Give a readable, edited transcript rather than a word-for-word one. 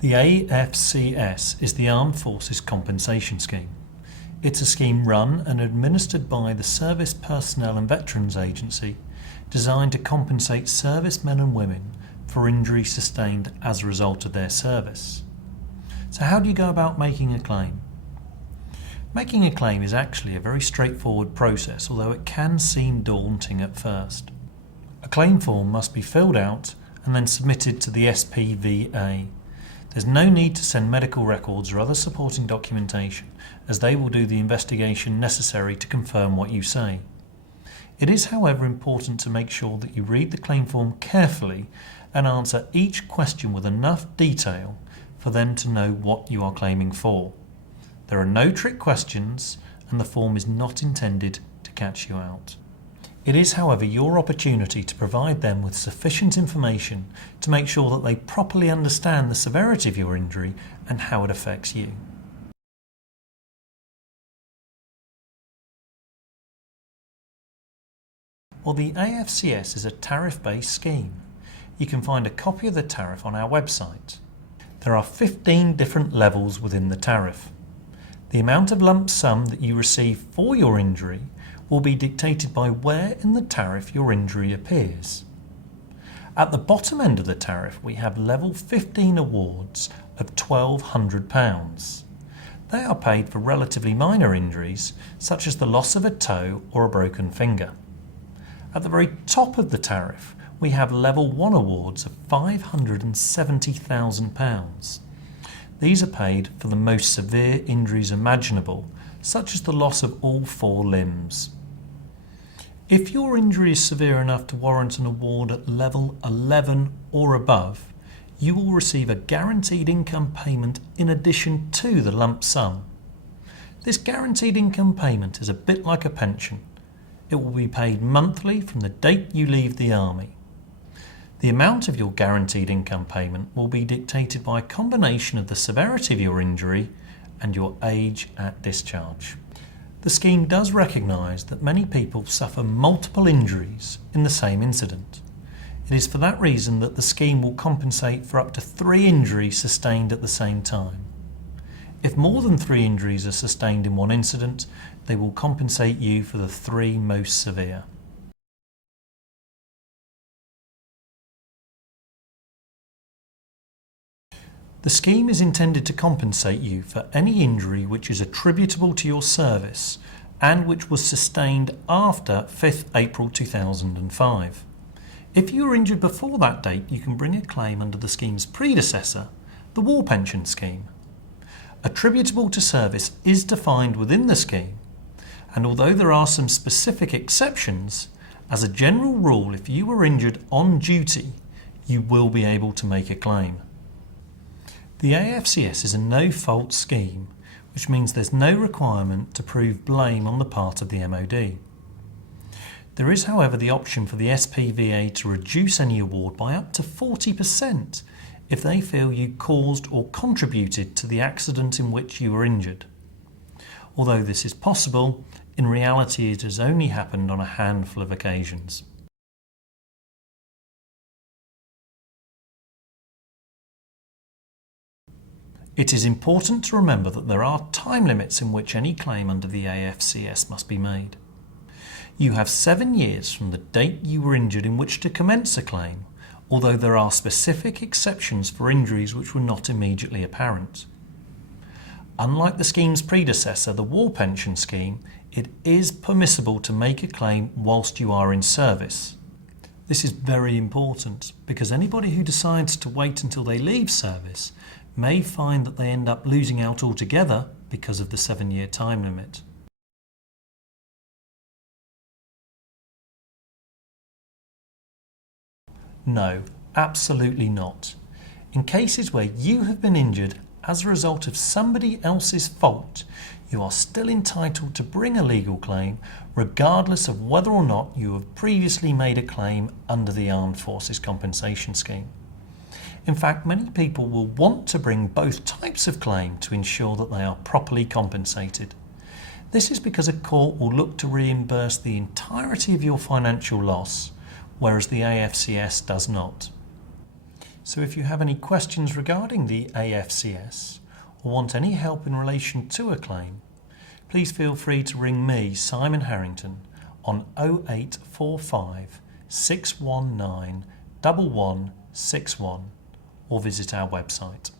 The AFCS is the Armed Forces Compensation Scheme. It's a scheme run and administered by the Service Personnel and Veterans Agency, designed to compensate servicemen and women for injury sustained as a result of their service. So how do you go about making a claim? Making a claim is actually a very straightforward process, although it can seem daunting at first. A claim form must be filled out and then submitted to the SPVA. There's no need to send medical records or other supporting documentation, as they will do the investigation necessary to confirm what you say. It is, however, important to make sure that you read the claim form carefully and answer each question with enough detail for them to know what you are claiming for. There are no trick questions, and the form is not intended to catch you out. It is, however, your opportunity to provide them with sufficient information to make sure that they properly understand the severity of your injury and how it affects you. Well, the AFCS is a tariff-based scheme. You can find a copy of the tariff on our website. There are 15 different levels within the tariff. The amount of lump sum that you receive for your injury will be dictated by where in the tariff your injury appears. At the bottom end of the tariff, we have level 15 awards of £1,200. They are paid for relatively minor injuries, such as the loss of a toe or a broken finger. At the very top of the tariff, we have level 1 awards of £570,000. These are paid for the most severe injuries imaginable, such as the loss of all 4 limbs. If your injury is severe enough to warrant an award at level 11 or above, you will receive a guaranteed income payment in addition to the lump sum. This guaranteed income payment is a bit like a pension. It will be paid monthly from the date you leave the Army. The amount of your guaranteed income payment will be dictated by a combination of the severity of your injury and your age at discharge. The scheme does recognise that many people suffer multiple injuries in the same incident. It is for that reason that the scheme will compensate for up to 3 injuries sustained at the same time. If more than 3 injuries are sustained in one incident, they will compensate you for the 3 most severe. The scheme is intended to compensate you for any injury which is attributable to your service and which was sustained after 5th April 2005. If you were injured before that date, you can bring a claim under the scheme's predecessor, the War Pension Scheme. Attributable to service is defined within the scheme, and although there are some specific exceptions, as a general rule, if you were injured on duty, you will be able to make a claim. The AFCS is a no-fault scheme, which means there's no requirement to prove blame on the part of the MOD. There is, however, the option for the SPVA to reduce any award by up to 40% if they feel you caused or contributed to the accident in which you were injured. Although this is possible, in reality it has only happened on a handful of occasions. It is important to remember that there are time limits in which any claim under the AFCS must be made. You have 7 years from the date you were injured in which to commence a claim, although there are specific exceptions for injuries which were not immediately apparent. Unlike the scheme's predecessor, the War Pension Scheme, it is permissible to make a claim whilst you are in service. This is very important because anybody who decides to wait until they leave service may find that they end up losing out altogether because of the 7-year time limit. No, absolutely not. In cases where you have been injured as a result of somebody else's fault, you are still entitled to bring a legal claim regardless of whether or not you have previously made a claim under the Armed Forces Compensation Scheme. In fact, many people will want to bring both types of claim to ensure that they are properly compensated. This is because a court will look to reimburse the entirety of your financial loss, whereas the AFCS does not. So if you have any questions regarding the AFCS or want any help in relation to a claim, please feel free to ring me, Simon Harrington, on 0845 619 1161 or visit our website.